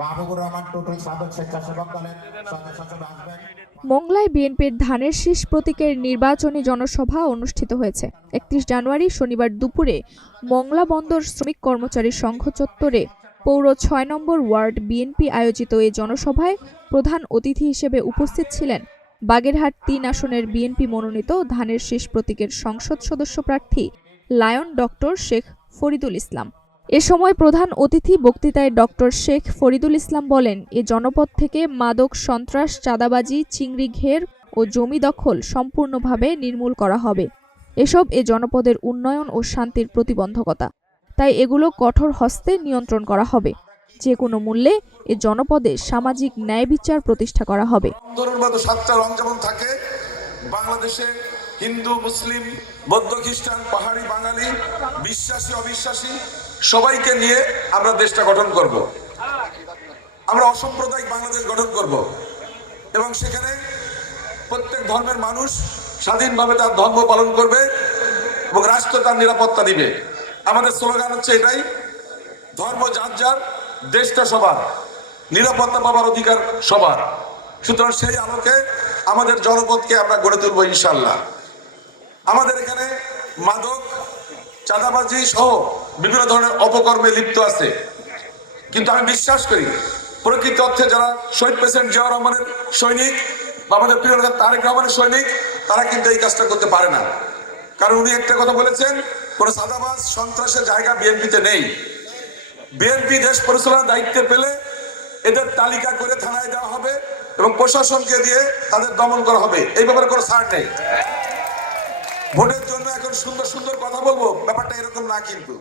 মাহবুবুর রহমান টুটুল সাবেক স্বেচ্ছাসেবক দলের সদস্য আসবেন। মংলায় বিএনপির ধানের শীষ প্রতীকের নির্বাচনী জনসভা অনুষ্ঠিত হয়েছে 31 জানুয়ারি শনিবার দুপুরে মংলা বন্দর শ্রমিক কর্মচারী সংঘ চত্বরে পৌর ৬ নম্বর ওয়ার্ড বিএনপি আয়োজিত এই জনসভায় প্রধান অতিথি হিসেবে উপস্থিত ছিলেন বাগেরহাট ৩ আসনের বিএনপি মনোনীত ধানের শীষ প্রতীকের সংসদ সদস্য প্রার্থী লায়ন ডক্টর শেখ ফরিদুল ইসলাম। এ সময় প্রধান অতিথি বক্তৃতায় ডক্টর শেখ ফরিদুল ইসলাম বলেন, এ জনপদ থেকে মাদক, সন্ত্রাস, চাঁদাবাজি, চিংড়ি ঘের ও জমি দখল সম্পূর্ণভাবে নির্মূল করা হবে। এসব এ জনপদের উন্নয়ন ও শান্তির প্রতিবন্ধকতা, তাই এগুলো কঠোর হস্তে নিয়ন্ত্রণ করা হবে। যে কোনো মূল্যে এ জনপদে সামাজিক ন্যায় বিচার প্রতিষ্ঠা করা হবে। সাতটা রং যেমন থাকে বাংলাদেশে, হিন্দু, মুসলিম, বৌদ্ধ, খ্রিস্টান, পাহাড়ি, বাঙালি, বিশ্বাসী, অবিশ্বাসী সবাইকে নিয়ে আমরা দেশটা গঠন করব। আমরা অসাম্প্রদায়িক বাংলাদেশ গঠন করব এবং সেখানে প্রত্যেক ধর্মের মানুষ স্বাধীনভাবে তার ধর্ম পালন করবে এবং রাষ্ট্র তার নিরাপত্তা দিবে। আমাদের স্লোগান হচ্ছে এটাই, ধর্ম যার যার, দেশটা সবার, নিরাপত্তা পাবার অধিকার সবার। সুতরাং সেই আলোকে আমাদের জনপদকে আমরা গড়ে তুলবো ইনশাল্লাহ। আমাদের এখানে মাদক, চাঁদাবাজি সহ বিভিন্ন ধরনের অপকর্মে লিপ্ত আছে, কিন্তু আমি বিশ্বাস করি প্রকৃত অর্থে যারা শহীদ প্রেসিডেন্ট জিয়াউর রহমানের সৈনিক বা আমাদের প্রিয় নেতা তারেক রহমানের সৈনিক, তারা কিন্তু এই কাজটা করতে পারে না। কারণ উনি একটা কথা বলেছেন, কোন চাঁদাবাজ, সন্ত্রাসের জায়গা বিএনপিতে নেই। বিএনপি দেশ পরিচালনার দায়িত্বে পেলে এদের তালিকা করে থানায় দেওয়া হবে এবং প্রশাসনকে দিয়ে তাদের দমন করা হবে। এই ব্যাপারে কোনো ছাড় নেই। ভোটের জন্য এখন সুন্দর সুন্দর কথা বলবো, ব্যাপারটা এরকম না কিন্তু।